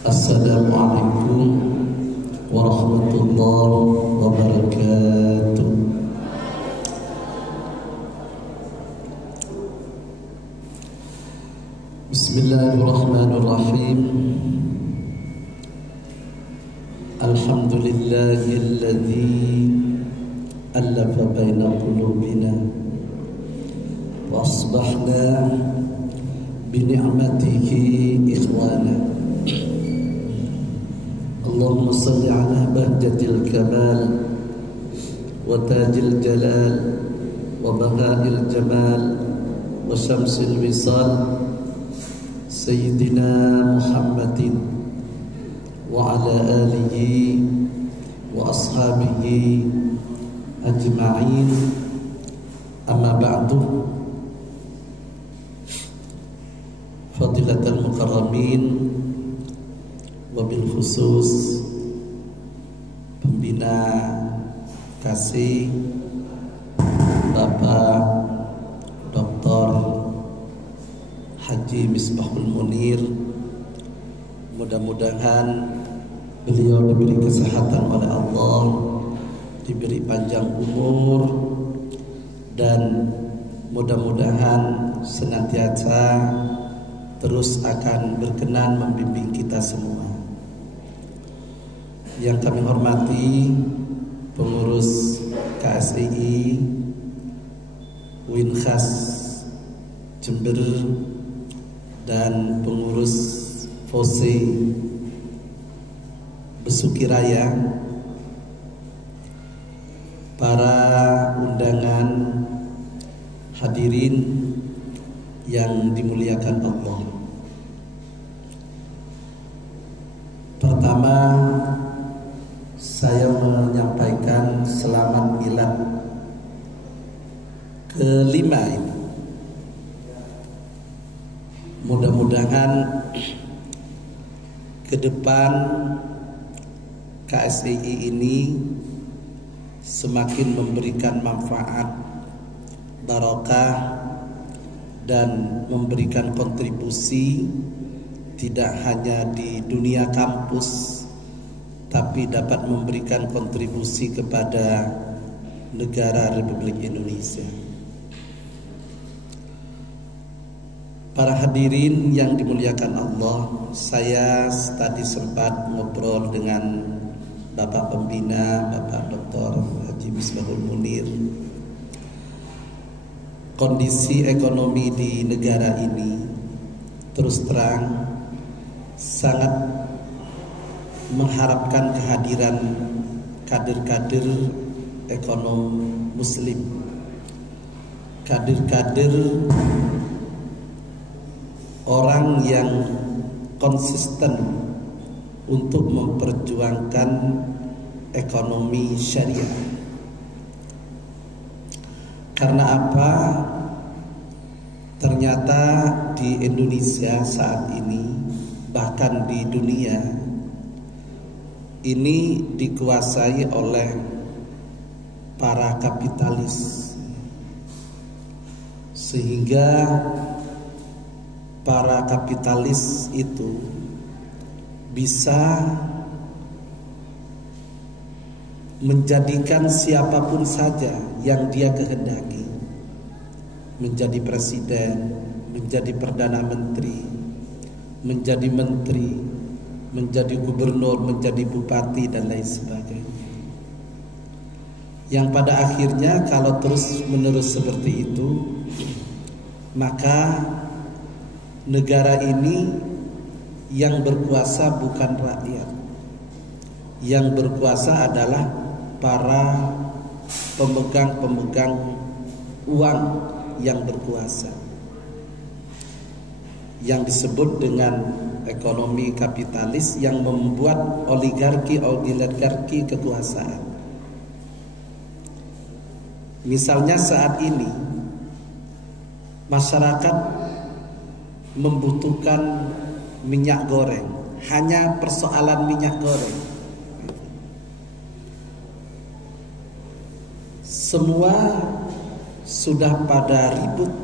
Assalamualaikum warahmatullahi wabarakatuh. Bismillahirrahmanirrahim. Alhamdulillahilladzi allafa baina qulubina wa asbahna bi ni'matihi ikhwana. Allahumma salli ala bahjatil kamal wa tajil jalal wa bahail jamal wa syamsil wisal Sayyidina Muhammadin wa ala alihi wa ashabihi ajma'in. Amma ba'du. Fadilatul mukarramin, wabil khusus pembina kasih Bapak Dr. Haji Misbahul Munir, mudah-mudahan beliau diberi kesehatan oleh Allah, diberi panjang umur, dan mudah-mudahan senantiasa terus akan berkenan membimbing kita semua. Yang kami hormati pengurus KSII Winkhas Jember dan pengurus FOSE Besuki Raya, para undangan, hadirin yang dimuliakan Allah. Pertama, saya menyampaikan selamat milad kelima ini. Mudah-mudahan ke depan KSII ini semakin memberikan manfaat, barokah, dan memberikan kontribusi tidak hanya di dunia kampus, tapi dapat memberikan kontribusi kepada negara Republik Indonesia. Para hadirin yang dimuliakan Allah, saya tadi sempat ngobrol dengan Bapak Pembina, Bapak Dr. Haji Misbahul Munir. Kondisi ekonomi di negara ini terus terang sangat mengharapkan kehadiran kader-kader ekonom muslim, kader-kader orang yang konsisten untuk memperjuangkan ekonomi syariah. Karena apa? Ternyata di Indonesia saat ini, bahkan di dunia ini, dikuasai oleh para kapitalis, sehingga para kapitalis itu bisa menjadikan siapapun saja yang dia kehendaki menjadi presiden, menjadi perdana menteri, menjadi menteri, menjadi gubernur, menjadi bupati, dan lain sebagainya. Yang pada akhirnya kalau terus menerus seperti itu, maka negara ini yang berkuasa bukan rakyat. Yang berkuasa adalah para pemegang-pemegang uang yang berkuasa, yang disebut dengan ekonomi kapitalis, yang membuat oligarki kekuasaan. Misalnya saat ini masyarakat membutuhkan minyak goreng, hanya persoalan minyak goreng. Semua sudah pada ribut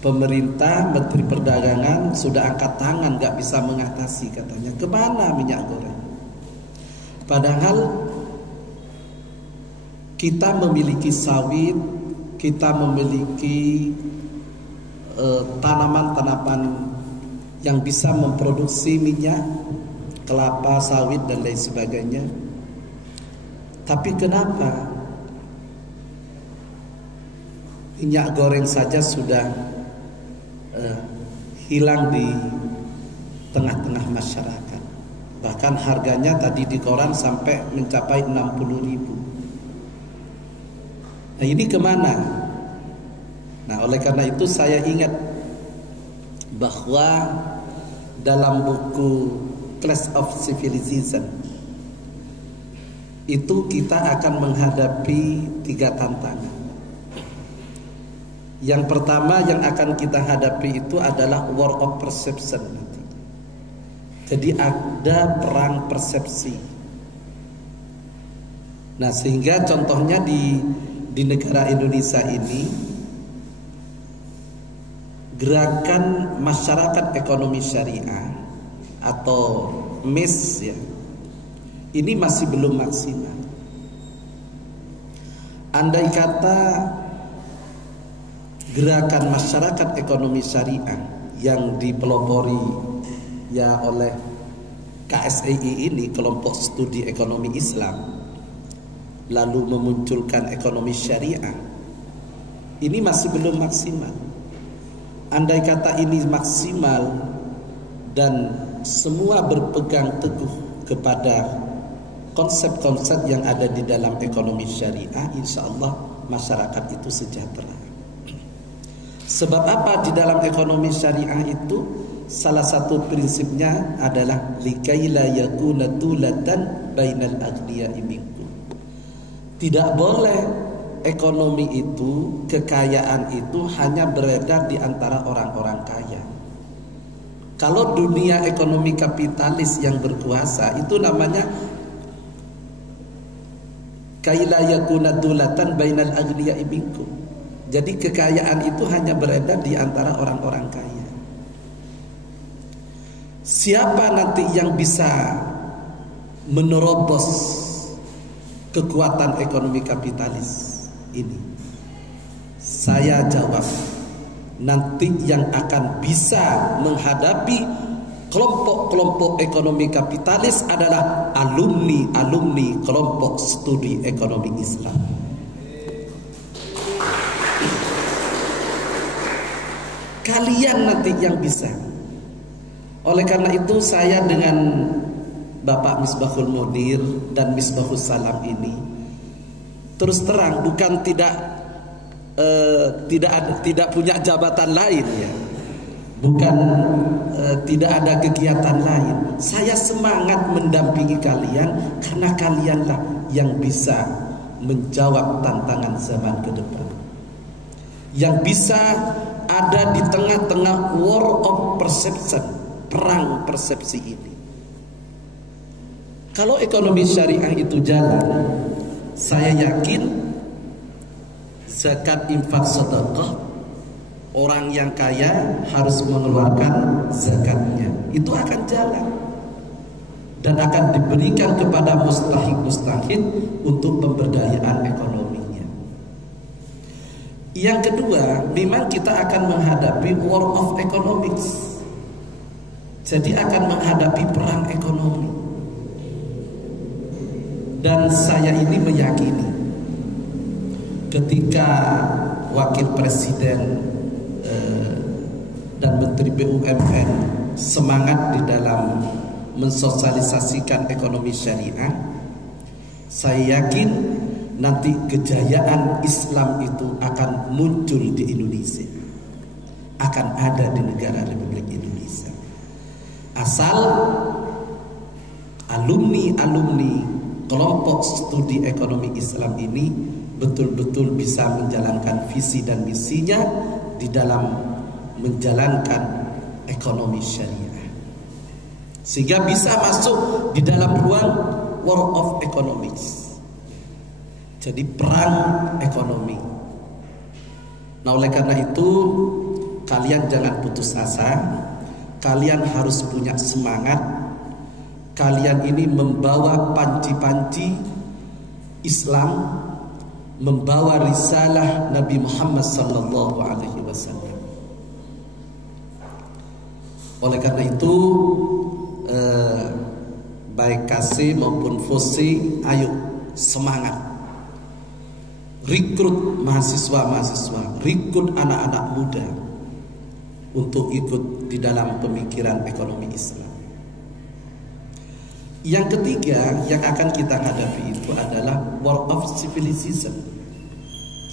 pemerintah, Menteri Perdagangan sudah angkat tangan, nggak bisa mengatasi katanya. Kemana minyak goreng? Padahal kita memiliki sawit, kita memiliki tanaman-tanaman yang bisa memproduksi minyak, kelapa, sawit dan lain sebagainya. Tapi kenapa minyak goreng saja sudah hilang di tengah-tengah masyarakat? Bahkan harganya tadi di koran sampai mencapai 60.000. Nah, ini kemana? Nah, oleh karena itu saya ingat bahwa dalam buku Clash of Civilization itu kita akan menghadapi 3 tantangan. Yang pertama yang akan kita hadapi itu adalah war of perception. Jadi ada perang persepsi. Nah, sehingga contohnya di negara Indonesia ini, gerakan masyarakat ekonomi syariah atau MIS ya, ini masih belum maksimal. Andai kata gerakan masyarakat ekonomi syariah yang dipelopori ya oleh KSEI ini, kelompok studi ekonomi Islam, lalu memunculkan ekonomi syariah, ini masih belum maksimal. Andai kata ini maksimal dan semua berpegang teguh kepada konsep-konsep yang ada di dalam ekonomi syariah, insya Allah masyarakat itu sejahtera. Sebab apa? Di dalam ekonomi syariah itu salah satu prinsipnya adalah likaila yakuna dulatan bainal aghniya'i minkum. Tidak boleh ekonomi itu, kekayaan itu hanya beredar di antara orang-orang kaya. Kalau dunia ekonomi kapitalis yang berkuasa, itu namanya kaila yakuna dulatan bainal aghniya'i minkum. Jadi kekayaan itu hanya beredar di antara orang-orang kaya. Siapa nanti yang bisa menerobos kekuatan ekonomi kapitalis ini? Saya jawab, nanti yang akan bisa menghadapi kelompok-kelompok ekonomi kapitalis adalah alumni-alumni kelompok studi ekonomi Islam. Kalian nanti yang bisa. Oleh karena itu saya dengan Bapak Misbahul Munir dan Misbahul Salam ini terus terang bukan tidak punya jabatan lain ya. Bukan tidak ada kegiatan lain. Saya semangat mendampingi kalian karena kalianlah yang bisa menjawab tantangan zaman ke depan. Yang bisa ada di tengah-tengah war of perception, perang persepsi ini. Kalau ekonomi syariah itu jalan, saya yakin zakat, infak, sedekah, orang yang kaya harus mengeluarkan zakatnya, itu akan jalan dan akan diberikan kepada mustahik-mustahik untuk pemberdayaan ekonominya. Yang kedua, memang kita akan menghadapi war of economics. Jadi akan menghadapi perang ekonomi. Dan saya ini meyakini ketika Wakil Presiden dan Menteri BUMN semangat di dalam mensosialisasikan ekonomi syariah, saya yakin nanti kejayaan Islam itu akan muncul di Indonesia, akan ada di negara Republik Indonesia. Asal alumni-alumni kelompok studi ekonomi Islam ini betul-betul bisa menjalankan visi dan misinya di dalam menjalankan ekonomi syariah, sehingga bisa masuk di dalam ruang war of economics. Jadi perang ekonomi. Nah, oleh karena itu kalian jangan putus asa, kalian harus punya semangat. Kalian ini membawa panci-panci Islam, membawa risalah Nabi Muhammad sallallahu alaihi wasallam. Oleh karena itu baik KC maupun FOSI, ayo semangat, rekrut mahasiswa-mahasiswa, rekrut anak-anak muda untuk ikut di dalam pemikiran ekonomi Islam. Yang ketiga yang akan kita hadapi itu adalah war of civilization.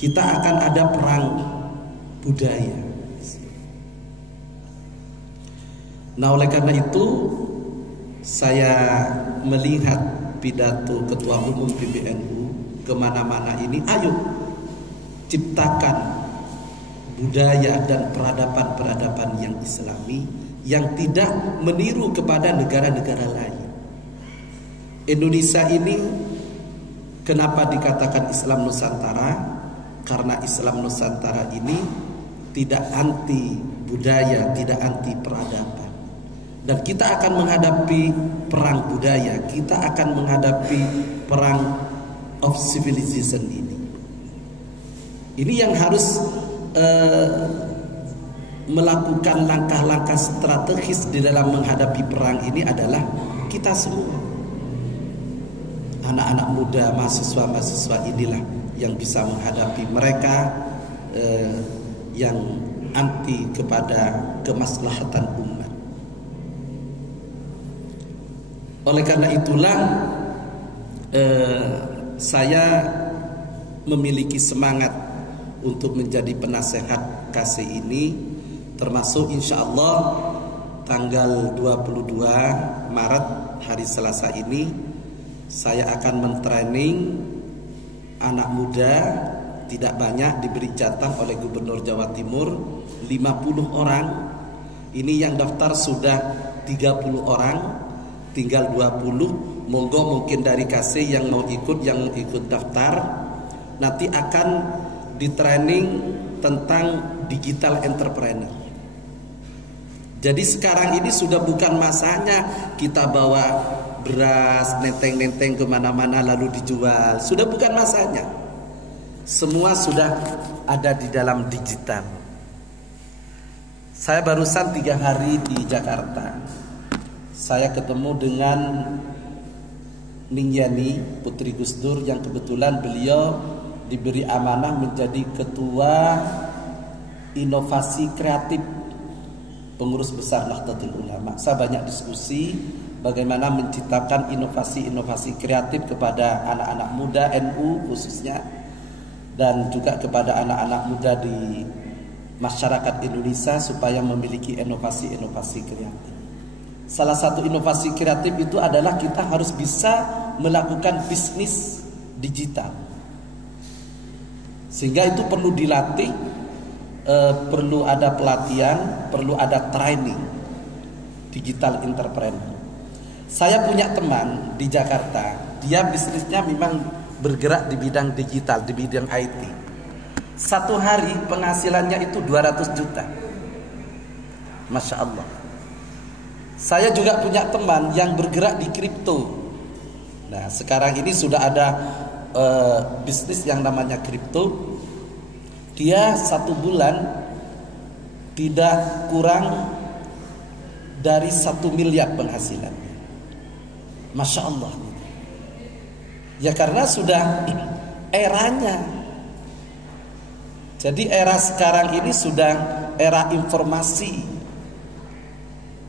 Kita akan ada perang budaya. Nah, oleh karena itu saya melihat pidato Ketua Umum PBNU kemana-mana ini, ayo ciptakan budaya dan peradaban-peradaban yang Islami yang tidak meniru kepada negara-negara lain. Indonesia ini kenapa dikatakan Islam Nusantara? Karena Islam Nusantara ini tidak anti budaya, tidak anti peradaban. Dan kita akan menghadapi perang budaya, kita akan menghadapi perang of civilization ini. Ini yang harus melakukan langkah-langkah strategis di dalam menghadapi perang ini adalah kita semua. Anak-anak muda, mahasiswa-mahasiswa inilah yang bisa menghadapi mereka yang anti kepada kemaslahatan umat. Oleh karena itulah saya memiliki semangat untuk menjadi penasehat KC ini, termasuk insya Allah tanggal 22 Maret hari Selasa ini saya akan mentraining anak muda, tidak banyak, diberi jatah oleh Gubernur Jawa Timur 50 orang. Ini yang daftar sudah 30 orang, tinggal 20. Monggo mungkin dari KC yang mau ikut daftar, nanti akan di training tentang digital entrepreneur. Jadi sekarang ini sudah bukan masanya kita bawa beras nenteng-nenteng kemana-mana lalu dijual. Sudah bukan masanya. Semua sudah ada di dalam digital. Saya barusan 3 hari di Jakarta. Saya ketemu dengan Ningyani Putri Gus Dur yang kebetulan beliau diberi amanah menjadi ketua inovasi kreatif pengurus besar Nahdlatul Ulama. Saya banyak diskusi bagaimana menciptakan inovasi-inovasi kreatif kepada anak-anak muda NU khususnya, dan juga kepada anak-anak muda di masyarakat Indonesia supaya memiliki inovasi-inovasi kreatif. Salah satu inovasi kreatif itu adalah kita harus bisa melakukan bisnis digital. Sehingga itu perlu dilatih, perlu ada pelatihan, perlu ada training digital entrepreneur. Saya punya teman di Jakarta, dia bisnisnya memang bergerak di bidang digital, di bidang IT. Satu hari penghasilannya itu 200 juta. Masya Allah. Saya juga punya teman yang bergerak di kripto. Nah, sekarang ini sudah ada bisnis yang namanya kripto. Dia 1 bulan tidak kurang dari 1 miliar penghasilannya. Masya Allah. Ya karena sudah eranya. Jadi era sekarang ini sudah era informasi.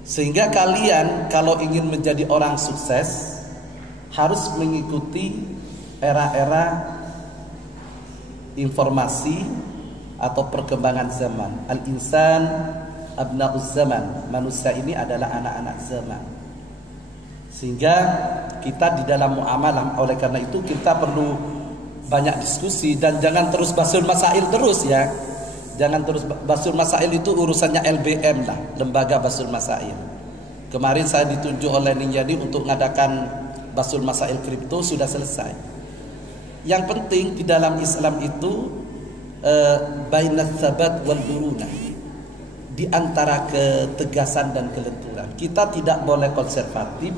Sehingga kalian kalau ingin menjadi orang sukses harus mengikuti era-era informasi atau perkembangan zaman. Al-insan abna'uz zaman. Manusia ini adalah anak-anak zaman. Sehingga kita di dalam muamalah, oleh karena itu kita perlu banyak diskusi dan jangan terus basul masail terus ya. Jangan terus basul masail, itu urusannya LBM lah, lembaga basul masail. Kemarin saya ditunjuk oleh Ninjani untuk mengadakan basul masail kripto, sudah selesai. Yang penting di dalam Islam itu bainat sabat wal burunah. di antara ketegasan dan kelenturan. Kita tidak boleh konservatif,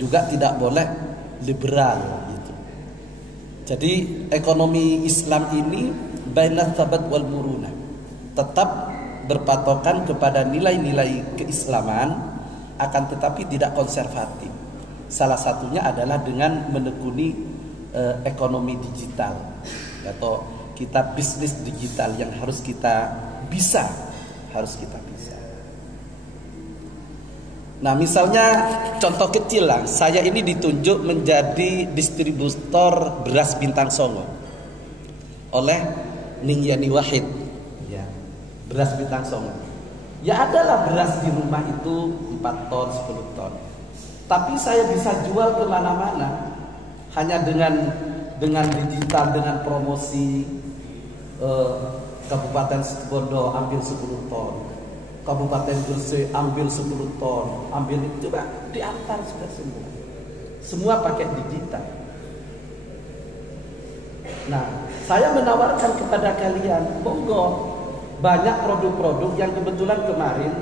juga tidak boleh liberal gitu. Jadi ekonomi Islam ini baina tsabat wal murunah, tetap berpatokan kepada nilai-nilai keislaman, akan tetapi tidak konservatif. Salah satunya adalah dengan menekuni ekonomi digital atau kita bisnis digital yang harus kita bisa. Nah, misalnya contoh kecil lah, saya ini ditunjuk menjadi distributor beras Bintang Songo oleh Ning Yani Wahid, ya, beras Bintang Songo. Ya adalah beras di rumah itu 4 ton, 10 ton. Tapi saya bisa jual kemana-mana hanya dengan digital, dengan promosi. Kabupaten Situbondo ambil 10 ton, Kabupaten Gresik ambil 10 ton, ambil itu coba diantar sudah semua pakai digital. Nah, saya menawarkan kepada kalian, monggo, banyak produk-produk yang kebetulan kemarin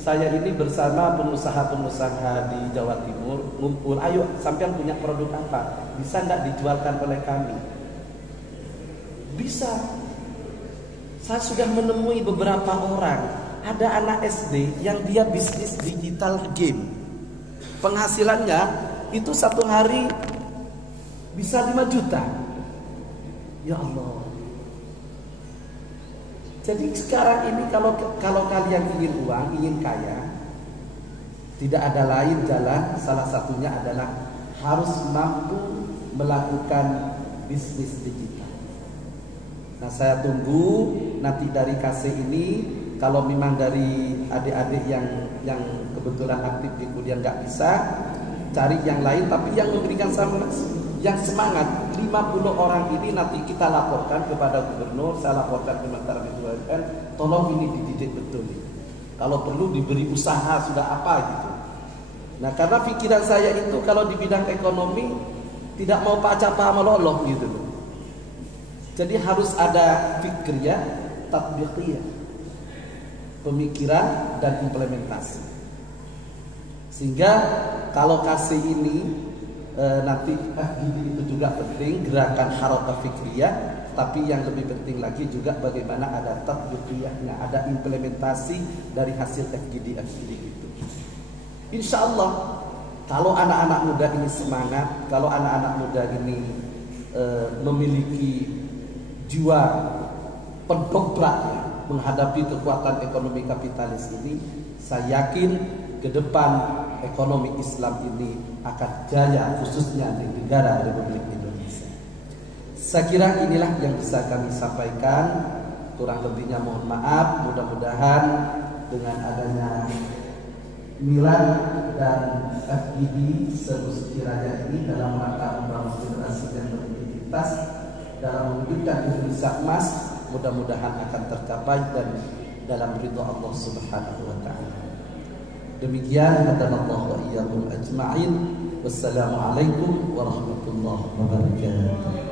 saya ini bersama pengusaha-pengusaha di Jawa Timur ngumpul, ayo sampean punya produk apa, bisa nggak dijualkan oleh kami? Bisa. Saya sudah menemui beberapa orang, ada anak SD yang dia bisnis digital game. Penghasilannya itu 1 hari bisa 5 juta. Ya Allah. Jadi sekarang ini kalau kalian ingin uang, ingin kaya, tidak ada lain jalan, salah satunya adalah harus mampu melakukan bisnis digital. Nah, saya tunggu nanti dari KC ini, kalau memang dari adik-adik yang kebetulan aktif di kuliah nggak bisa, cari yang lain tapi yang memberikan yang semangat. 50 orang ini nanti kita laporkan kepada gubernur, saya laporkan ke Menteri BUMN, tolong ini dididik betul. Kalau perlu diberi usaha sudah apa gitu. Nah, karena pikiran saya itu kalau di bidang ekonomi tidak mau pacah meloloh gitu loh. Jadi harus ada fikriyah, tatbiqiyah, pemikiran dan implementasi. Sehingga kalau kasih ini nanti FGD itu juga penting, gerakan harakah fikriyah, tapi yang lebih penting lagi juga bagaimana ada tatbiqiyahnya, ada implementasi dari hasil FGD itu. Insya Allah kalau anak-anak muda ini semangat, kalau anak-anak muda ini memiliki jiwa pendobrak menghadapi kekuatan ekonomi kapitalis ini, saya yakin ke depan ekonomi Islam ini akan jaya, khususnya di negara Republik Indonesia. Saya kira inilah yang bisa kami sampaikan. Kurang lebihnya mohon maaf. Mudah-mudahan dengan adanya Milan dan FGD Seru Suci Raja ini dalam rangka membangun generasi yang berintegritas dalam mewujudkan Indonesia emas, mudah-mudahan akan tercapai dan dalam ridho Allah Subhanahu wa taala. Demikian, hadanallahu wa iyyakum ajma'in. Wassalamualaikum warahmatullahi wabarakatuh.